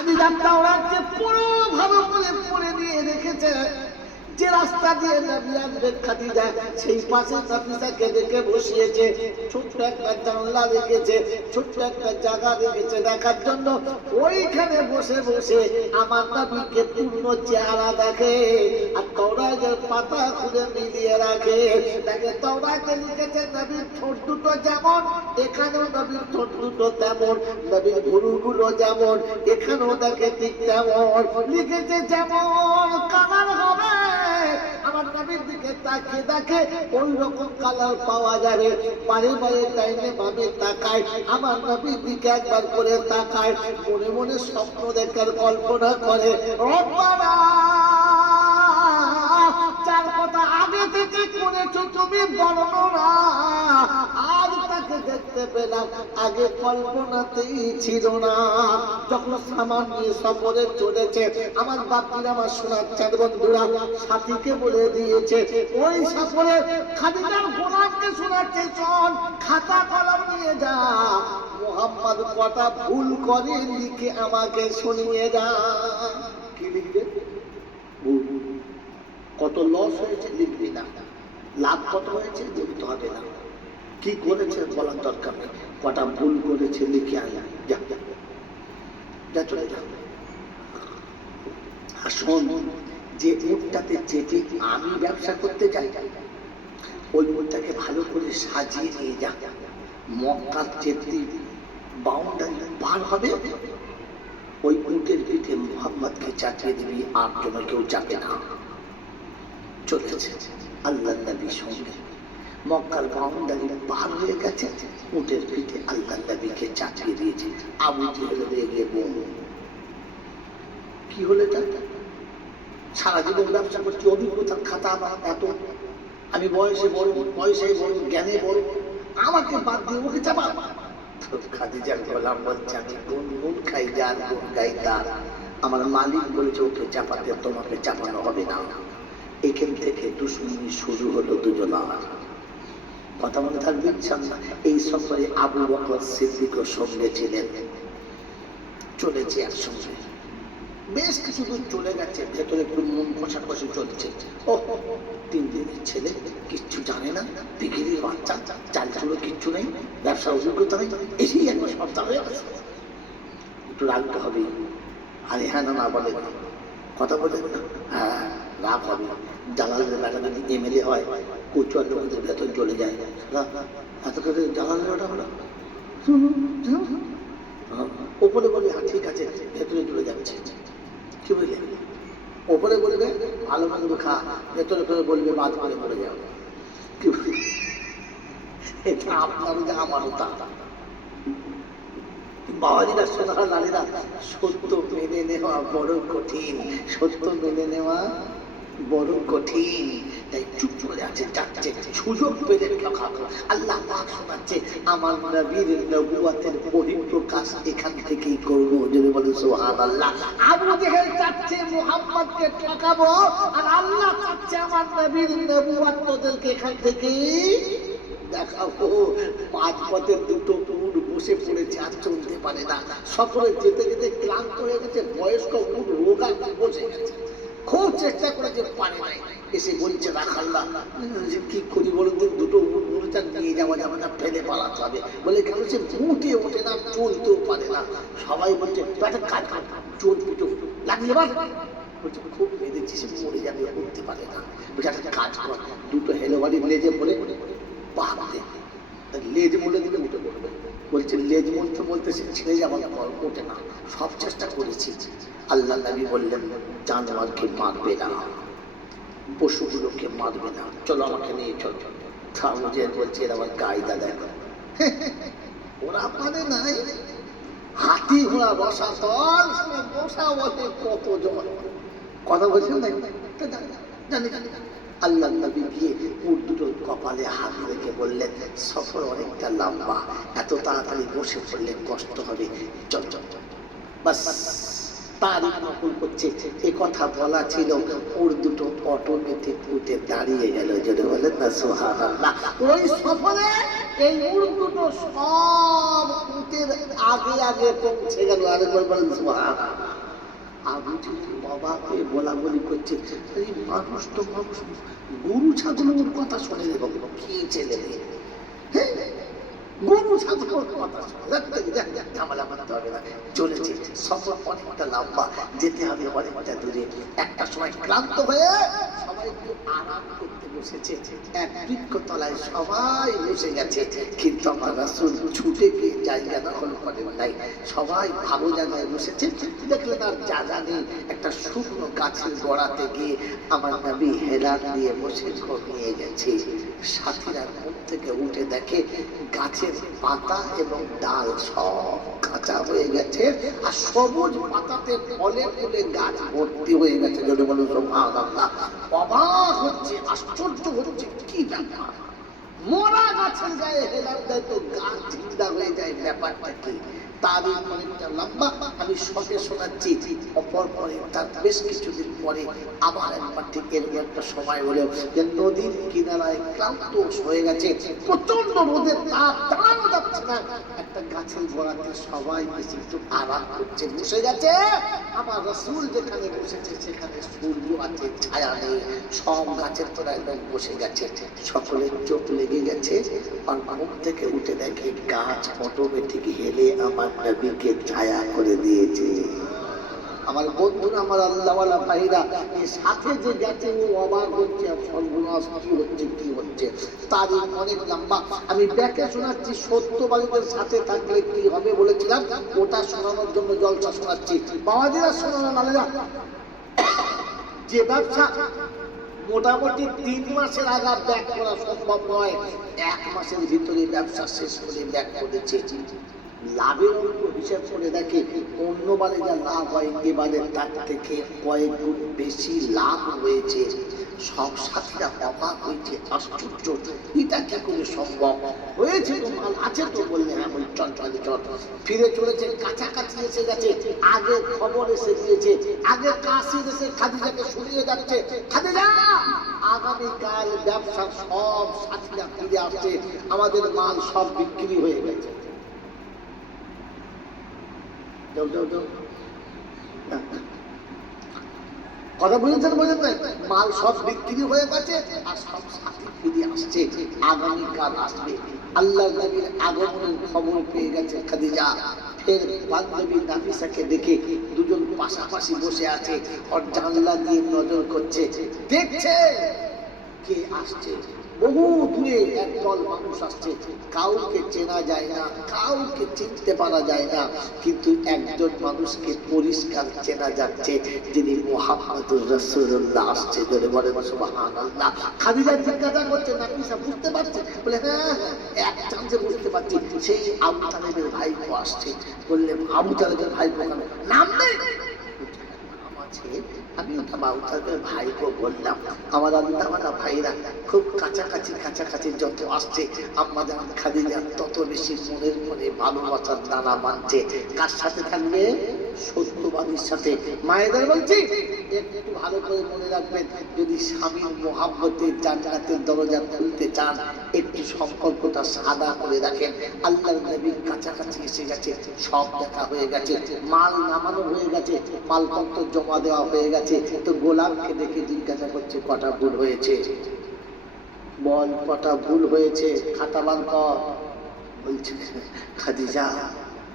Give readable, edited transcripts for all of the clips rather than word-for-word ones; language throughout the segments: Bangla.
খাদিজা তাওরাতকে পুরো ভালো করে পড়ে দিয়ে রেখেছে। যে রাস্তা দিয়ে নবী আসবেন খাদিজা সেই পাশে নাফিসাকে দেখে বসিয়েছে। ছোট্ট একটা জানলা রেখেছে, ছোট্ট একটা জায়গা রেখেছে দেখার জন্য। ওইখানে বসে বসে আমার নবীকে পূর্ণ চেহারা দেখে আর তাওরাতের পাতা খুলে মিলিয়ে রাখে। দেখে তাওরাতে লিখেছে নবীর ঠোঁট দুটো যেমন, এখানেও নবীর ঠোঁট দুটো তেমন, নবীর ভুরুগুলো যেমন, এখানেও দেখে ঠিক তেমন লিখেছে। যেমন কালার হবে আমার নবীর দিকে তাকিয়ে দেখে ওই রকম কালার পাওয়া যাবে। বারে বারে টাইমে ভাবে তাকায়, আমার নবীর দিকে একবার করে তাকায়, মনে মনে স্বপ্ন দেখার কল্পনা করে। রব্বানা, চার কথা আগে থেকে করেছো তুমি বর্ণনা, আজ তাকে দেখতে পেলাম, আগে কল্পনাতেই ছিল না। যখন সামান নিয়ে সফরে চলেছে আমার বাপজিরা, আমার শোনাচ্ছেন বন্ধুরা, সাথীকে বলে দিয়েছে ওই সফরে খাদিজার গোলামকে শোনাচ্ছে, চল খাতা কলম নিয়ে যা, মুহাম্মদ কটা ভুল করে লিখে আমাকে শুনিয়ে যা। কি লিখবে? কত লস হয়েছে লিখবি না, লাভ কত হয়েছে লিখতে হবে না, কি করেছে বলার দরকার নেই, কটা ভুল করেছে লিখে আনলাম, যা যা চলে যা। আর শোন, যে উটটাতে চেপে আমি ব্যবসা করতে যাই ওই উটটাকে ভালো করে সাজিয়ে নিয়ে যা। মক্কার চেপে বাউন্ডারি পার হবে, ওই উটের পিঠে মুহাম্মদকে চাপিয়ে দিবি, আর যেন কেউ যাবে না। চলেছে আল্লাহ নবীর সঙ্গে, মক্কার বাউন্ডারি পার হয়ে গেছে, উটের পিঠে আল্লাহ নবীকে চাপিয়ে দিয়েছে। আবু জেহেল রেগে বোম। কি হলে তা? সারা জীবন ব্যবসা করছি, অভিজ্ঞতার খাতা এত, আমি বয়সে বড়, পয়সায় বড়, জ্ঞানে বড়, আমাকে বাদ দিয়ে ওকে চাপা। খাদিজার গোলাম বলছে, আমি কোন গুণ খাই যার, গুণ গাই তার। আমার মালিক বলেছে ওকে চাপাতে, তোমাকে চাপানো হবে না। এখান থেকে দুশ্মনী শুরু হলো দুজনার। কথা মনে থাকবে ইনশাআল্লাহ। এই সফরে আবু বকর সিদ্দিকও সঙ্গে ছিলেন। চলেছে একসঙ্গে, বেশ কিছু দূর চলে গেছে, ভেতরে একটু মন কষাকষি চলছে। ও 3 দিনের ছেলে, কিচ্ছু জানে না, বিক্রির বাচ্চা, চাল চুলো কিচ্ছু নেই, ব্যবসার অভিজ্ঞতা নেই, এসেই একবার সপ্তাহ হয়ে গেছে। একটু রাখতে হবে। আরে হ্যাঁ না বলে না, কথা বলে না, হ্যাঁ রাগ হবে। জালালের বেটা যদি এমএলএ হয়, কচুয়ার লোকদের ভেতর চলে যায়, এত করে জালালের বেটা হলো, ওপরে বলবে হ্যাঁ ঠিক আছে, ভেতরে চলে যাচ্ছে। কি বুঝলে? ওপরে বলবে ভালো মন্দ খা, ভেতরে ফেরে বলবে বাদ করে পড়ে যাবে। কি এটা আপনারও যা আমারও তা। বাবাজিরা, সোনারা, নারীরা, সত্য মেনে নেওয়া বড় কঠিন, সত্য মেনে নেওয়া বড় কঠিন। তাই চুপ করে আছে, যাচ্ছে, সুযোগ পেলে ঠকাবো। আল্লাহ পাক শোনাচ্ছে, আমার নবীর নবুয়তের বহিঃপ্রকাশ এখান থেকেই করবো। যদি বলেন সুবহানাল্লাহ। আবু জেহেল চাচ্ছে মুহাম্মদকে ঠকাবো, আর আল্লাহ চাচ্ছে আমার নবীর নবুয়ত তোদেরকে এখান থেকেই দেখাবো। 5 পথের 2টো উট বসে পড়েছে, আর চলতে পারে না। সফরে যেতে যেতে ক্লান্ত হয়ে গেছে, বয়স্ক উট রোগা বসে গেছে, খুব চেষ্টা করেছে, পারে নাই। এসে বলছে রাখাল্লাহ, কি করি বলুন, 2টো উট বলেছে নিয়ে যাওয়া যাবে না, ফেলে পালাতে হবে। বলে কেন? সে মুটে ওঠে না, চলতেও পারে না। সবাই বলছে একটা কাজ কর, চোর পিটো লাগলে বার। বলছে খুব বেঁধেছি, সে মরে যাবে, উঠতে পারে না। বলছে একটা কাজ কর, 2টো হেলোবাড়ি লেজে বলে পাহাড়ে লেজ মুলে দিলে উঠে পড়বে। বলছে লেজ মুলতে বলতে সে ছেড়ে যাওয়ার পর ওঠে না। সব চেষ্টা করেছি। আল্লাহ নবী বললেন, জানোয়ারকে মারবে না, পশুগুলোকে মারবে না, চলো আমাকে নিয়ে চলো। থামুজের বলছে এর আমার কায়দা দেখো, ওরা মানে নাই। হাতি ঘোড়া বসা দল, বসা বলে কত জন, কথা বলছেন না? জানি জানি। আল্লাহ নবী গিয়ে উট 2টোর কপালে হাত রেখে বললেন, সফর অনেকটা লম্বা, এত তাড়াতাড়ি বসে পড়লে কষ্ট হবে, চল চল চল। বাস তারিখ নকল করছে। এ কথা বলা ছিল, ওর দুটো অটোমেটিক উঠে দাঁড়িয়ে গেল। যদি বলেন না সুবহানাল্লাহ। ওই সফরে এই উট দুটো সব উটের আগে আগে পৌঁছে গেল। আরেকবার বলেন সুবহানাল্লাহ। আবু জাহেল বাবা হয়ে বলা বলি করছে, এই মানুষ তো মানুষ, গরু ছাগল ওর কথা শুনে দেবো, কি ছেলে হ্যাঁ, গরু ছাগল কথা শুনে ঝামেলা বানাতে হবে না। চলেছে, সফর অনেকটা লম্বা, যেতে হবে অনেকটা দূরে। একটা সময় ক্লান্ত হয়ে সবাই একটু আরাম করতে বসেছে। এক বৃক্ষতলায় সবাই বসে গেছে, কিন্তু আমার রাসূল ছুটে গিয়ে জায়গা দখল করেন নাই। সবাই ভালো জায়গায় বসেছে। দেখলেন আর জায়গা নেই, একটা শুকনো গাছের গোড়াতে গিয়ে আমার নবী হেলান দিয়ে বসে ঘুমিয়ে গেছে। সাথীরা ঘুম থেকে উঠে দেখে গাছের পাতা এবং ডাল সব কাঁচা হয়ে গেছে, আর সবুজ পাতাতে ফলে ফুলে গাছ ভর্তি হয়ে গেছে। যদি বলুন সুবহানাল্লাহ। অবাক হচ্ছে, আশ্চর্য হচ্ছে, কি ব্যাপার, মরা গাছের গায়ে হেলান দেয় তো গাছ জিন্দা হয়ে যায়, ব্যাপারটা কি? তারই অনেকটা লম্বা, আমি শখে শোনাচ্ছি। অপর পরে তার বেশ কিছুদিন পরে আবার একবার ঠিক এরকম একটা সময় হলো যে নদীর কিনারায় ক্লান্ত হয়ে গেছে, প্রচন্ড রোদের তাপ, দাঁড়ানো যাচ্ছে না। একটা গাছের গোড়াতে সবাই বেশি একটু আরাম করছে, বসে গেছে। আমার রাসূল যেখানে বসেছে সেখানে সূর্য আছে, ছায়া নেই, সব গাছের তলায় লোক বসে গেছে। সকলের চোখ লেগে গেছে, আর ঘুম থেকে উঠে দেখে গাছ অটোমেটিক হেলে আমার নবীকে ছায়া করে দিয়েছে। আমার বন্ধুরা, আমার আল্লাহওয়ালা ভাইরা, এর সাথে যে গেছে ও অবাক হচ্ছে, সর্বনাশ, কি হচ্ছে কি হচ্ছে। তারই অনেক লম্বা, আমি ব্যাকে শোনাচ্ছি। সত্যবাদীদের সাথে থাকলে কি হবে বলেছিলাম, ওটা শোনানোর জন্য জলসা শোনাচ্ছি। বাবাজিরা শোনানো নালেরা, যে ব্যবসা মোটামুটি 3 মাসের আগে ব্যাক করা সম্ভব নয়, 1 মাসের ভিতরে ব্যবসা শেষ করে ব্যাক করেছে। লাভের অঙ্ক হিসাব করে দেখে অন্যবারে যা লাভ হয় এবারে তার থেকে কয়েক গুণ বেশি লাভ হয়েছে। সব সাথীরা অবাক হয়েছে, আশ্চর্য, এটা কি করে সম্ভব হয়েছে? তো মাল আছে তো, বললে হ্যাঁ, বলি চল চল চল। ফিরে চলেছে, কাছাকাছি এসে গেছে। আগে খবর এসে দিয়েছে, আগে কাশির এসে খাদিজাকে শুনিয়ে যাচ্ছে, খাদিজা আগামীকাল ব্যবসা সব সাথীরা ফিরে আসছে, আমাদের মাল সব বিক্রি হয়ে গেছে। কথা বুঝেছেন, বোঝেন নাই? মাল সব বিক্রি হয়ে গেছে আর সব সাথী ফিরে আসছে, আগামীকাল আসবে। আল্লাহ নবীর আগমনের খবর পেয়ে গেছে খাদিজা। ফের বান্ধবী নাফিসাকে দেখে দুজন পাশাপাশি বসে আছে, আর জানলা দিয়ে নজর করছে, দেখছে কে আসছে। বহু দূরে একদল মানুষ আসছে, কাউকে চেনা যায় না, কাউকে চিনতে পারা যায় না, কিন্তু একজন মানুষকে পরিষ্কার চেনা যাচ্ছে, যিনি মুহাম্মদুর রাসূলুল্লাহ আসছে। বলে বলেন সুবহানাল্লাহ। খাদিজা জিজ্ঞাসা করছে, নাফিসা বুঝতে পারছে? বলে হ্যাঁ, এক চান্সে বুঝতে পারছি, সেই আবু তালেবের ভাইপো আসছে। বললেন আবু তালেবের ভাইপো কেন? নাম নেই। আমি ওটা বাউতাদের ভাইপো বললাম। আমার আল্লাহওয়ালা ভাইরা খুব কাছাকাছি কাছাকাছি যত আসছে, আমাদের খাদিজা তত বেশি মনের মনে ভালোবাসার দানা বাঁধছে। কার সাথে থাকবে? সত্যবাদীর সাথে। মায়েদের বলছি, একটু ভালো করে মনে রাখবেন, যদি স্বামীর মোহাব্বতের জান্নাতের দরজা খুলতে চান, একটু সম্পর্কটা সাদা করে রাখেন। আল্লাহর নবীর কাছাকাছি এসে গেছে, সব দেখা হয়ে গেছে, মাল নামানো হয়ে গেছে, মালপত্র জমা দেওয়া হয়ে গেছে। তো গোলামকে দেখে জিজ্ঞাসা করছে, কটা ভুল হয়েছে? বল কটা ভুল হয়েছে, খাতা বার কর। বলছে খাদিজা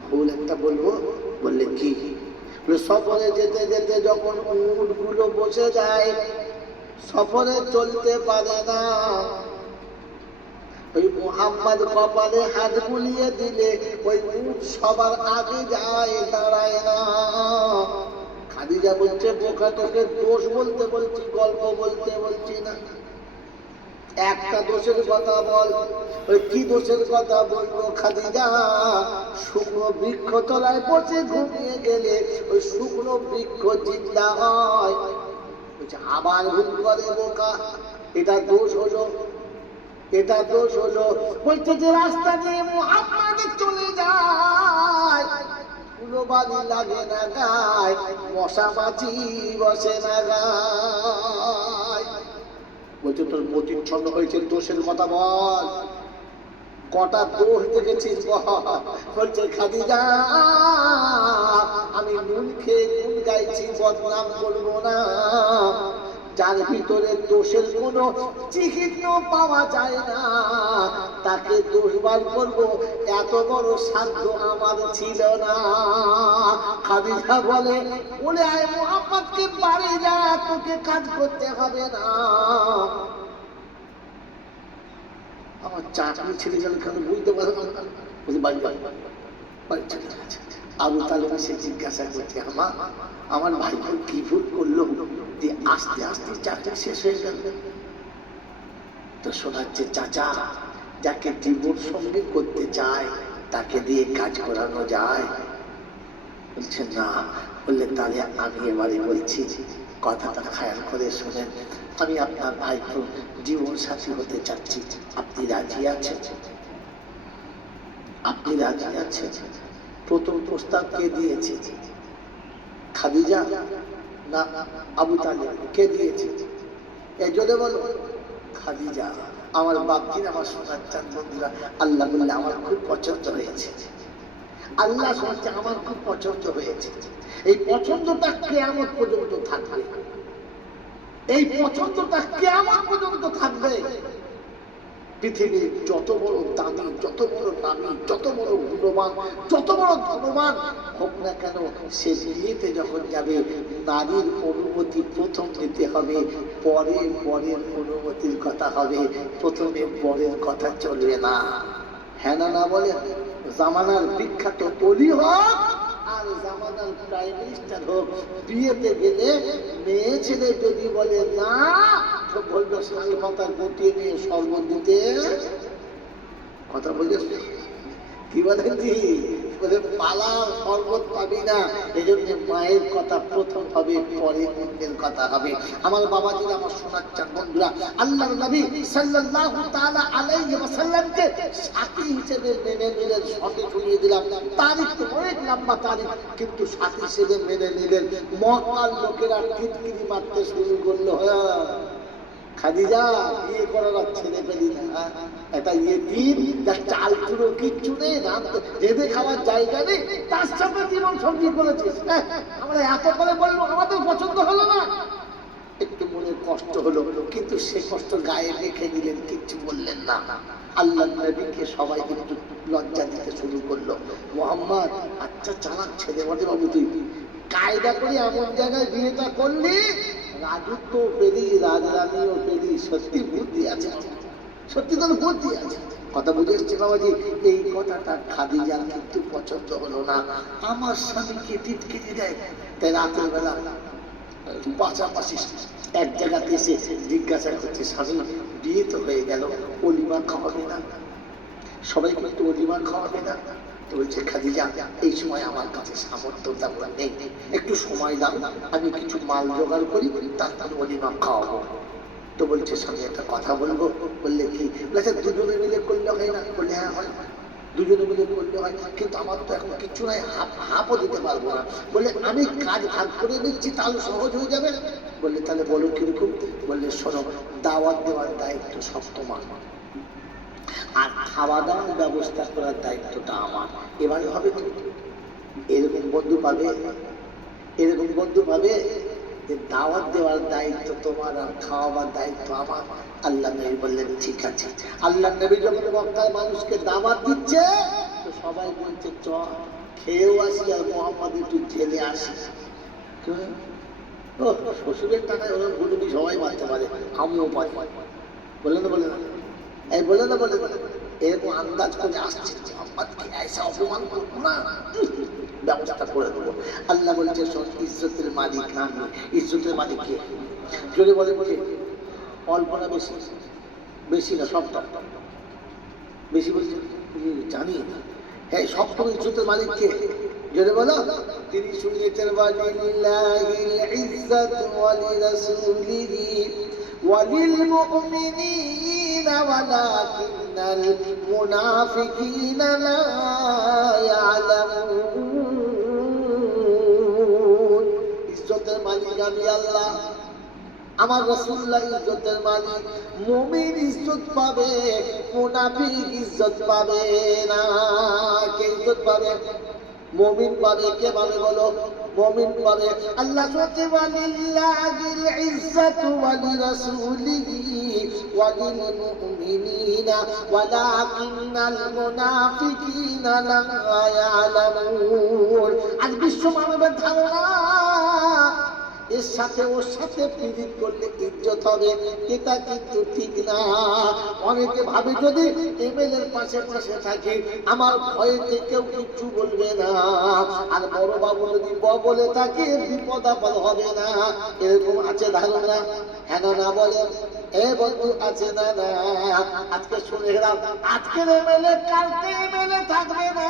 ভুল একটা বলবো। বললে কি? সফরে যেতে যেতে যখন উট গুলো বসে যায়, সফরে চলতে পারে না, ওই মুহাম্মদ কপালে হাত বুলিয়ে দিলে ওই উট সবার আগে যায়, দাঁড়ায় না। খাদিজা বলছে, বোকা তোকে দোষ বলতে বলছি, গল্প বলতে বলছি না, একটা দোষের কথা বল। ওই কি দোষের কথা বলবো খাদিজা? শুকনো বৃক্ষ তলায় বসে ঘুমিয়ে গেলে ওই শুকনো বৃক্ষ জিন্দা হয়। আবার ভুল করে বোকা, এটা দোষ হলো, এটা দোষ হলো। বলছে যে রাস্তা দিয়ে মুহাম্মদ চলে যায়, ধুলোবালি লাগে না গায়, মশা মাছি বসে না গায়। বলছে তোর মতিচ্ছন্ন হয়েছে, দোষের কথা বল, কটা দোষ দেখেছিস বলছে খাদিজা আমি নুন খেয়ে গুণ গাইছি, বদনাম করবো না। যার ভিতরে দোষের কোনো চিহ্ন পাওয়া যায় না তাকে দোষবাদ করবো, এত বড় সাধ্য আমার ছিল না। খাদিজা বলে বলে আয় মুহাম্মদকে বাড়ি যা, তোকে কাজ করতে হবে না। আমার চাকরি ছেড়ে গেল কেন বুঝতে পারলাম না। বলছি বাড়ি বাড়ি বাড়ি চলে গেছে। আবু তালেব সে জিজ্ঞাসা করছে আমার ভাই কি ভুল করলো যে আস্তে আস্তে চাকরি শেষ হয়ে গেল? তো শোনাচ্ছে চাচা যাকে জীবন সঙ্গে করতে চায় তাকে দিয়ে কাজ করানো যায়? বলছে না। বললে তাহলে আমি এবারে বলছি, কথাটা খেয়াল করে শোনেন। আমি আপনার ভাইকে জীবন সাথী হতে চাচ্ছি, আপনি রাজি আছেন? আপনি রাজি আছেন? প্রথম প্রস্তাব কে দিয়েছে? খাদিজা না আবু তালেব? কে দিয়েছে? এই জন্য বলো খাদিজা। আমার বাপজির, আমার সোনার চাঁদ বন্ধুরা, আল্লাহ বললে আমার খুব পছন্দ হয়েছে। আল্লাহ শোনাচ্ছে আমার খুব পছন্দ হয়েছে। এই পছন্দটা কিয়ামত পর্যন্ত থাকবে, এই পছন্দটা কিয়ামত পর্যন্ত থাকবে। পৃথিবীর যত বড় দামি, যত বড় নামী, যত বড় গুণবান, যত বড় ধনবান হোক না কেন, সে বিয়েতে যখন যাবে নারীর অনুমতি প্রথম নিতে হবে, পরে বরের অনুমতির কথা হবে, প্রথমে বরের কথা চলবে না। হ্যাঁ না বলে? জামানার বিখ্যাত অলি হোক আর জামানার প্রাইম মিনিস্টার হোক, বিয়েতে গেলে মেয়ে ছেলে যদি বলে না তো বলবে শাল পাতা গুটিয়ে নিয়ে শরবত দিতে। কথা বলেছ কি বলেন জি? বলে পালা শরবত পাবি না, এই জন্য মায়ের কথা প্রথম হবে, পরে অন্যের কথা হবে। আমার বাবাজিরা, আমার শোনার চান বন্ধুরা, আল্লাহর নবী সাল্লাল্লাহু তাআলা আলাইহি ওয়াসাল্লামকে সাথী হিসেবে মেনে নিলেন। সঙ্গে ঝুলিয়ে দিলাম, তারিখ তো অনেক লম্বা তারিখ, কিন্তু সাথী হিসেবে মেনে নিলেন। মক্কার লোকেরা টিটকিরি মারতে শুরু করলো, হ্যাঁ খাদিজা বিয়ে করার ছেলে পেলি না, একটা ইয়েতিম যার চাল চুলো কিচ্ছু নেই, রেঁধে খাওয়ার জায়গা নেই, তার সাথে জীবন সঙ্গী করেছিস। আমরা এত করে বলবো, আমাদের পছন্দ হলো না। একটু মনে কষ্ট হলো, কিন্তু সে কষ্ট গায়ে রেখে দিলেন, কিচ্ছু বললেন না। আল্লাহ নবীকে সবাই একটু লজ্জা দিতে শুরু করলো। মোহাম্মদ আচ্ছা চালাক ছেলে বটে বাবু, তুই কায়দা করে এমন জায়গায় বিয়েটা করলি, রাজত্ব পেলি, রাজরানীও পেলি, সত্যি বুদ্ধি আছে, সত্যি তোর বুদ্ধি আছে। কথা বুঝে এসছে বাবাজি? এই কথাটা খাদিজার কিন্তু পছন্দ হলো না। আমার স্বামীকে টিটকিরি দেয়, তাই রাতের বেলা পাশাপাশি এক জায়গাতে এসে জিজ্ঞাসা করছে, স্বামী বিয়ে তো হয়ে গেল, অলিমা খাওয়াবে না? সবাই কিন্তু অলিমা খাওয়াবে না? তো বলছে খাদিজা এই সময় আমার কাছে সামর্থ্য তেমন নেই, একটু সময় দাও, আমি কিছু মাল জোগাড় করি, তারপর অলিমা খাওয়াবো। তো বলছে স্বামী একটা কথা বলবো। বললে কি? বলছে দুজনে মিলে করলে হয় না? বললে হ্যাঁ হয়, দুজনে মিলে করলে হয়, কিন্তু আমার তো এখন কিছু নাই, হাফও দিতে পারবো না। বললে আমি কাজ ভাগ করে নিচ্ছি, তাহলে সহজ হয়ে যাবে। বললে তাহলে বলো কিরকম? বললে শোনো, দাওয়াত দেওয়ার দায়িত্ব সব তোমার, আর খাওয়া দাওয়ার ব্যবস্থা করার দায়িত্বটা আমার। এবারে হবে তো? এরকম বন্ধু পাবে, এরকম বন্ধু পাবে যে দাওয়াত দেওয়ার দায়িত্ব তোমার আর খাওয়াবার দায়িত্ব আমার। আল্লাহ নবী বললেন ঠিক আছে। আল্লাহ নবী যখন মক্কার মানুষকে দাওয়াত দিচ্ছে তো সবাই বলছে চ খেয়েও আসি, আর মোহাম্মদ একটু জেলে আসি। ও শ্বশুরের টাকায় ওরা ভুলুনি সবাই মারতে পারে, আমিও পাই। বললেন না বলে না? এই বলে না বলে না, এরকম আন্দাজ করে আসছে মোহাম্মদকে এসে অপমান করবো না, ব্যবস্থা করে দেবো। আল্লাহ বলছে ইজ্জতের মালিক আমি। ইজ্জতের মালিক কে? জোরে বলে বলে অল্প না বেশি? বেশি না, সবটা বেশি বলছে জানি না। হ্যাঁ সবটুকু ইজ্জতের মালিক কে? জোরে বলো। তিনি শুনিয়েছেন ওয়ালিল্লাহিল ইজ্জাতু ওয়ালিরাসূলিহি ওয়ালিলমুমিনিনা ওয়ালাকিন্নাল মুনাফিকিনা লা ইয়ালামুন। মালিক আমি আল্লাহ, আমার রাসূলুল্লাহ ইজ্জতের মালিক। মুমিন ইজ্জত পাবে, মুনাফিক ইজ্জত পাবে না। কে ইজ্জত পাবে? মুমিন পাবে। কে পাবে বলো? মুমিন পাবে। আল্লাহ বলছে ওয়ালিল্লাহিল ইজ্জাতু ওয়ালিরাসূলিহি ওয়ালিল মুমিনিনা ওয়ালাকিন্নাল মুনাফিকিনা লা ইয়ালামুন। আজ বিশ্ব মানবের ধারণা এর সাথে ওর সাথে পীড়িত করলে ইজ্জত হবে, এটা কিন্তু ঠিক না। অনেকে ভাবে যদি এমএলএর পাশে পাশে থাকে আমার ভয়েতে কেউ কিছু বলবে না, আর বড় বাবু যদি বলে থাকে বিপদ আপদ হবে না, এরকম আছে ধারণা। হ্যাঁ না বলে এ বন্ধু আছে না? না, আজকে শুনে গেলাম আজকের এমএলএ কালকে এমএলএ থাকবে না,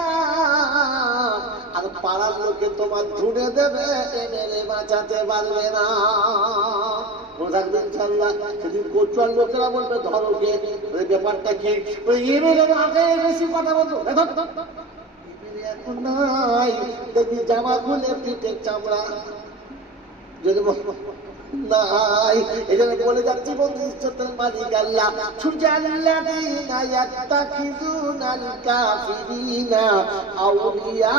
আর পাড়ার লোকে তোমার ধুনে দেবে, এমএলএ বাঁচাতে পারবে না। থাকবে ইনশাআল্লাহ। সেদিন কোচুয়ার লোকেরা বলবে ধরো কে, ব্যাপারটা কি? ওই এমএলএ আগে বেশি কথা বলতো, এমএলএ এখন নাই, দেখবি জামা খুলে পিঠের চামড়া যদি নাই। এখানে বলে যাচ্ছি বন্ধু ইজ্জতের মালিক আল্লাহ। সুজাল্লাযীনা ইয়াত্তাখিযুনাল কাফিরিনা আউলিয়া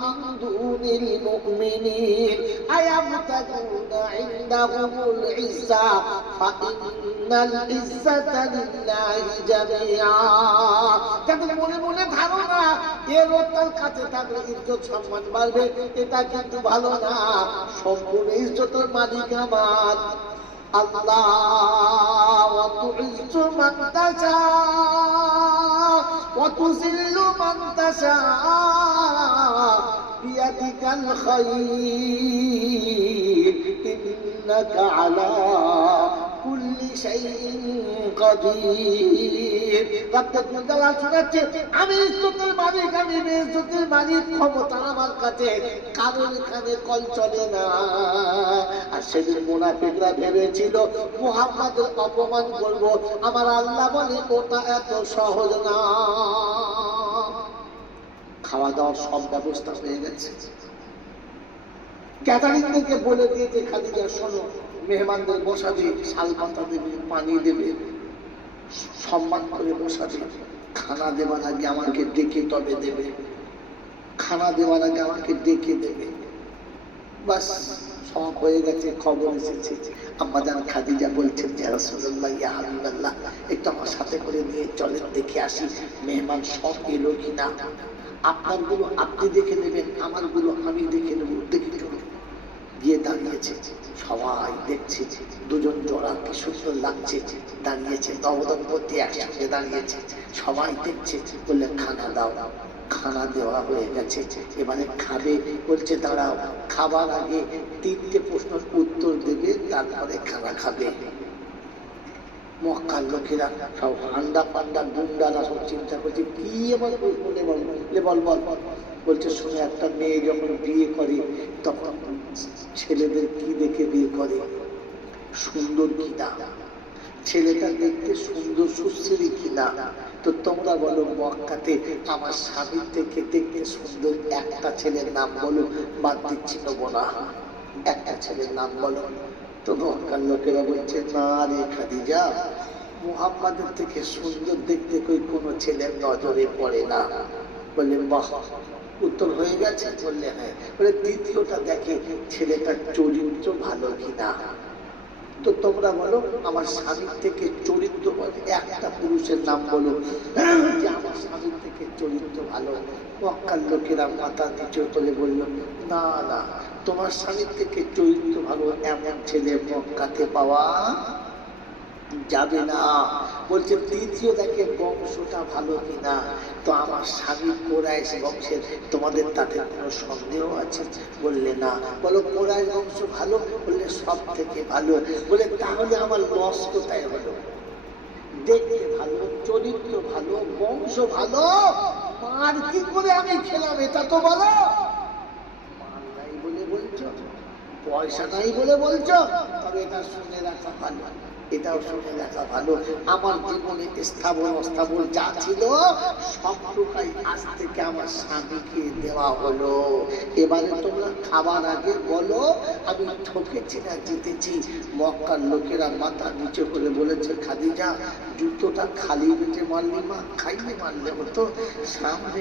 মিন দুনিল মুমিনিন আয়াবতাগুনা ইনদাহুমুল ইজ্জা ফাইন্নাল ইজ্জাতা লিল্লাহি জামিআ। তাদের মনে মনে ধারণা এর তার কাছে থাকলে ইজ্জত সম্মান বাড়বে, এটা কিন্তু ভালো না। সম্পূর্ণ ইজ্জতের মালিক আমার আল্লাহ। ওয়া তুইজ্জু মান তাশা ওয়া তুযিল্লু মান তাশা বিয়াদিকাল খায়র ইন্নাকা আলা কুল্লি শাইইন কাদির। রাব্বুল জালাল শোনাচ্ছে আমি ইজ্জতের মালিক, আমি বেইজ্জতের মালিক, ক্ষমতা আমার কাছে, কারোর এখানে কল চলে না। আর সেদিন মুনাফিকরা ভেবেছিল মুহাম্মদের অপমান করব, আমার আল্লাহ বলে ওটা এত সহজ না। খাওয়া দাওয়ার সব ব্যবস্থা হয়ে গেছে। ক্যাটারিংদেরকে বলে দিয়েছে খাদিজা শোনো, মেহমানদের বসাবে, শাল পাতা দেবে, পানি দেবে, সম্মান করে বসাবে, খানা দেওয়ার আগে আমাকে ডেকে তবে দেবে, খানা দেওয়ার আগে আমাকে ডেকে দেবে। বাস সব হয়ে গেছে, খবর এসেছে। আম্মাজান খাদিজা বলছেন যে রাসূলুল্লাহ ইয়া হাবিবাল্লাহ একটু আমার সাথে করে নিয়ে চলেন, দেখে আসি মেহমান সব এলো কিনা। আপনার গুলো আপনি দেখে নেবেন, আমার গুলো আমি দেখে নেবো, দেখে চলুন। গিয়ে দাঁড়িয়েছে, সবাই দেখছে দুজন জোড়া কি সুন্দর লাগছে, দাঁড়িয়েছে নবদম্পতি একসঙ্গে দাঁড়িয়েছে, সবাই দেখছে। বললে খানা দাও। খানা দেওয়া হয়ে গেছে, এবারে খাবে। বলছে দাঁড়াও, খাবার আগে 3টে প্রশ্নের উত্তর দেবে, তারপরে খানা খাবে। মক্কার লোকেরা সব হান্ডা পান্ডা গুন্ডারা সব চিন্তা করছে কি এবার বলে বল বল বল। বলছে শোনো, একটা মেয়ে যখন বিয়ে করে তখন ছেলেদের কি দেখে বিয়ে করে? সুন্দর কিনা, ছেলেটা দেখতে সুন্দর সুশ্রী কিনা। তো তোমরা বলো মক্কাতে আমার স্বামীর থেকে দেখতে সুন্দর একটা ছেলের নাম বলো, বাদ দিচ্ছি নেবো না, একটা ছেলের নাম বলো। তো মক্কার লোকেরা বলছে না রে খাদিজা, মুহাম্মাদের থেকে সুন্দর দেখতে কই কোনো ছেলের নজরে পড়ে না। বললেন বাহ, উত্তর হয়ে গেছে? বললে হ্যাঁ। বলে দ্বিতীয়টা দেখে ছেলেটার চরিত্র ভালো কিনা। তো তোমরা বলো আমার স্বামীর থেকে চরিত্র একটা পুরুষের নাম বলো যে আমার স্বামীর থেকে চরিত্র ভালো। মক্কার লোকেরা মাথা নিচু করে বলল না না, তোমার স্বামীর থেকে চরিত্র ভালো এমন ছেলে মক্কাতে পাওয়া যাবে না। বলছে তৃতীয় দেখে বংশটা ভালো কিনা। তো আমার স্বামী কোরাইশ বংশের, তোমাদের তাতে কোনো সন্দেহ আছে? বললে না। বলো কোরাইশ বংশ ভালো? বললে সব থেকে ভালো। বলে তাহলে আমার লস কোথায় হলো? দেখতে ভালো, চরিত্র ভালো, বংশ ভালো, মার কি করে আমি খেলাম এটা তো বলো। মার নাই বলে বলছো, পয়সা নাই বলে বলছো, তবে এটা শুনে রাখা ভালো। এটাও শুনে রাখা ভালো, আমার জীবনে স্থাবর অস্থাবর যা ছিল সবটুকাই আজ থেকে আমার স্বামীকে দেওয়া হলো। এবারে তোমরা খাবার আগে বলো আমি ঠকেছি না জিতেছি। মক্কার লোকেরা মাথা নিচে করে বলেছে, খাদিজা জুতোটা খালি পেটে মারলি মা, খাইলে মারলে হতো। সামনে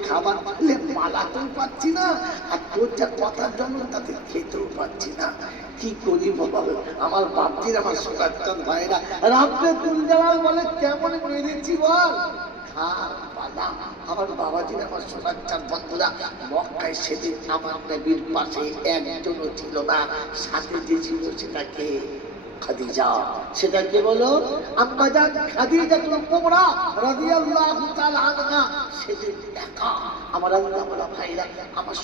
খাবার পেলে পালাতেও পারছি না, আর তোর যা কথার জন্য তাতে খেতেও পারছি না। কি করি বাবা, আমার বাপজির আমার সোনার চাঁদ ভাইরা রাত্রে দুলজালাল বলে কেমন মেরেছি বল। আমার বাবাজির আমার সোনার চাঁদ বন্ধুরা, মক্কায় সেদিন আমার নবীর পাশে একজনও ছিল না, সাথে যে ছিল সেটাকে খাদিজা। সেটাকে বলো আম্মা জান খাদিজাতুল কুবরা রাদিয়াল্লাহু তাআলা আনহা। সেদিন একা আমার আল্লাহ ভাইরা আমার